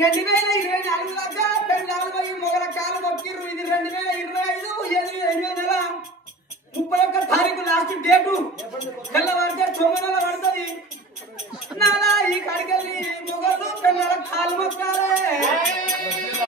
2024 దాకా పెళ్ళాలు పోయి మొగల కాలు మొక్కిర్రు. ఇది 2025 8 నెల 31 తారీఖు లాస్ట్ డేటు. తెల్లవారితే 9 నెలలు పడుతుంది. నానా ఈ కడికెళ్ళి మొగలు పెళ్ళాల కాలు మొక్కాలే.